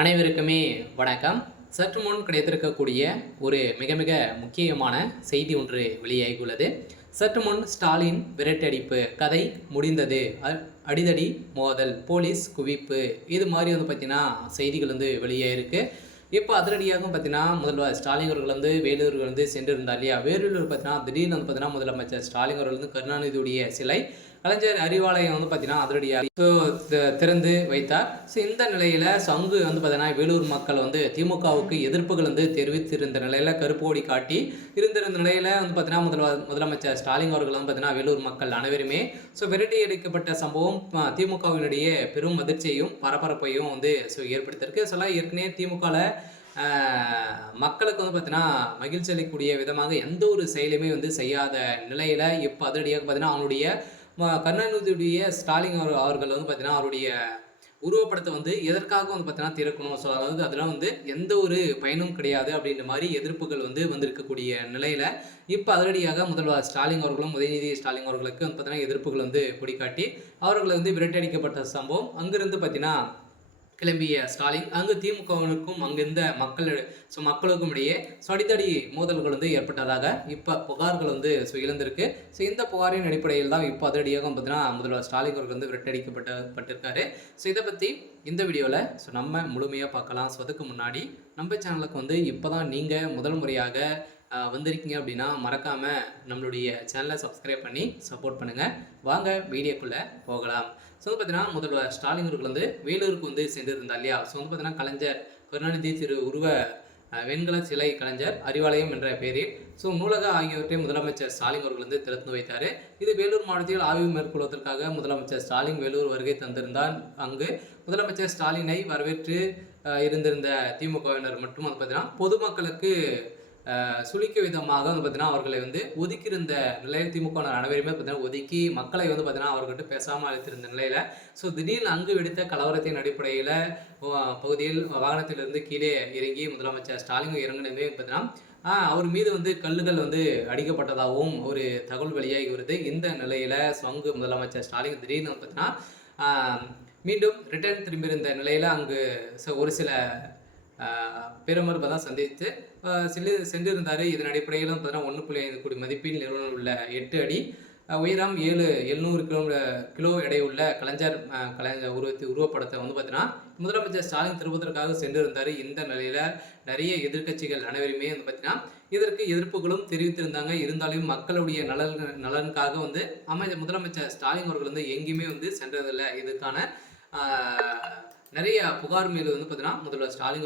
அனைவருக்குமே வணக்கம். சற்று முன் கிடைத்திருக்கக்கூடிய ஒரு மிக மிக முக்கியமான செய்தி ஒன்று வெளியாகியுள்ளது. சற்று முன் ஸ்டாலின் விரட்டடிப்பு கதை முடிந்தது, அடிதடி மோதல், போலீஸ் குவிப்பு, இது மாதிரி பார்த்தீங்கன்னா செய்திகள் வெளியாயிருக்கு. இப்போ அதிரடியாக பார்த்தீங்கன்னா முதல்வர் ஸ்டாலின் அவர்கள் வேலூர் சென்றிருந்தார் இல்லையா. வேலூர் பார்த்தீங்கன்னா திடீர்னு பார்த்தீங்கன்னா முதலமைச்சர் ஸ்டாலின் அவர்கள் கருணாநிதியுடைய சிலை கலைஞர் அறிவாலயம் பார்த்தீங்கன்னா அதிரடியாக திறந்து வைத்தார். ஸோ இந்த நிலையில் அங்கு பார்த்தீங்கன்னா வேலூர் மக்கள் திமுகவுக்கு எதிர்ப்புகள் தெரிவித்திருந்த நிலையில் கருப்போடி காட்டி இருந்திருந்த நிலையில் பார்த்தீங்கன்னா முதலமைச்சர் ஸ்டாலின் அவர்கள் பார்த்தீங்கன்னா வேலூர் மக்கள் அனைவருமே விரட்டி அடிக்கப்பட்ட சம்பவம் திமுகவினுடைய பெரும் அதிர்ச்சியையும் பரபரப்பையும் ஏற்படுத்தியிருக்கு. ஏற்கனவே திமுகவில் மக்களுக்கு பார்த்தீங்கன்னா மகிழ்ச்சி அளிக்கக்கூடிய விதமாக எந்த ஒரு செயலுமே செய்யாத நிலையில் இப்போ அதிரடியாக பார்த்தீங்கன்னா அவனுடைய கருணாநிதியுடைய ஸ்டாலின் அவர்கள் பார்த்தீங்கன்னா அவருடைய உருவப்படத்தை எதற்காக பார்த்தீங்கன்னா திறக்கணும். ஸோ அதாவது அதெல்லாம் எந்த ஒரு பயனும் கிடையாது அப்படின்ற மாதிரி எதிர்ப்புகள் வந்திருக்கக்கூடிய நிலையில் இப்போ அதிரடியாக முதல்வர் ஸ்டாலின் அவர்களும் உதயநிதி ஸ்டாலின் அவர்களுக்கு பார்த்தீங்கன்னா எதிர்ப்புகள் கொடிக்காட்டி அவர்களை விரட்டடிக்கப்பட்ட சம்பவம் அங்கிருந்து பார்த்தீங்கன்னா கிளம்பிய ஸ்டாலின் அங்கு திமுகவினருக்கும் அங்கிருந்த மக்களுக்கும் இடையே அடித்தடி மோதல்கள் ஏற்பட்டதாக இப்போ புகார்கள் எழுந்திருக்கு. ஸோ இந்த புகாரின் அடிப்படையில் தான் இப்போ அதிரடியாக பார்த்தீங்கன்னா முதல்வர் ஸ்டாலின் அவர்கள் விரட்டடிக்கப்பட்டிருக்காரு. ஸோ இதை பற்றி இந்த வீடியோவில் நம்ம முழுமையாக பார்க்கலாம். ஸோ அதுக்கு முன்னாடி நம்ம சேனலுக்கு இப்போ தான் நீங்கள் முதல் முறையாக வந்திருக்கீங்க அப்படின்னா மறக்காமல் நம்மளுடைய சேனலை சப்ஸ்கிரைப் பண்ணி சப்போர்ட் பண்ணுங்கள். வாங்க வீடியோக்குள்ளே போகலாம். ஸோ பார்த்தீங்கன்னா முதல்வர் ஸ்டாலின் அவர்கள் வேலூருக்கு சென்றிருந்தார் இல்லையா. ஸோ பார்த்தீங்கன்னா கலைஞர் கருணாநிதி உருவ வெண்கல சிலை கலைஞர் அறிவாலயம் என்ற பெயரில் நூலக ஆகியவற்றை முதலமைச்சர் ஸ்டாலின் அவர்கள் திறந்து வைத்தார். இது வேலூர் மாவட்டத்தில் ஆய்வு மேற்கொள்வதற்காக முதலமைச்சர் ஸ்டாலின் வேலூர் வருகை தந்திருந்தார். அங்கு முதலமைச்சர் ஸ்டாலினை வரவேற்று இருந்திருந்த திமுகவினர் மட்டும் பார்த்தீங்கன்னா பொதுமக்களுக்கு சுழிக்க விதமாக பார்த்தீங்கன்னா அவர்களை ஒதுக்கியிருந்த நிலையில் திமுக அனைவருமே பார்த்தீங்கன்னா ஒதுக்கி மக்களை பார்த்தீங்கன்னா அவர்கிட்ட பேசாமல் அழைத்திருந்த நிலையில் திடீர்னு அங்கு வெடித்த கலவரத்தின் அடிப்படையில் பகுதியில் வாகனத்திலிருந்து கீழே இறங்கி முதலமைச்சர் ஸ்டாலின் இறங்கினதே பார்த்தீங்கன்னா அவர் மீது கல்லுகள் அடிக்கப்பட்டதாகவும் ஒரு தகவல் வெளியாகி வருது. இந்த நிலையில் அங்கு முதலமைச்சர் ஸ்டாலின் திடீர்னு பார்த்தீங்கன்னா மீண்டும் ரிட்டர்ன் திரும்பியிருந்த நிலையில் அங்கு ஒரு சில பெருமர் தான் சந்தித்து சென்றிருந்தார். இதன் அடிப்படையிலும் பார்த்தீங்கன்னா 1.5 கோடி மதிப்பில் நிறுவனம் உள்ள 8 அடி உயரம் 700 கிலோ எடையுள்ள கலைஞர் உருவப்படத்தை பார்த்தீங்கன்னா முதலமைச்சர் ஸ்டாலின் திருப்பதற்காக சென்றிருந்தார். இந்த நிலையில் நிறைய எதிர்கட்சிகள் அனைவருமே பார்த்தீங்கன்னா இதற்கு எதிர்ப்புகளும் தெரிவித்திருந்தாங்க. இருந்தாலும் மக்களுடைய நலனுக்காக முதலமைச்சர் ஸ்டாலின் அவர்கள் எங்கேயுமே சென்றதில்லை. இதுக்கான நிறைய புகார் மீது பார்த்தீங்கன்னா முதல்வர் ஸ்டாலின்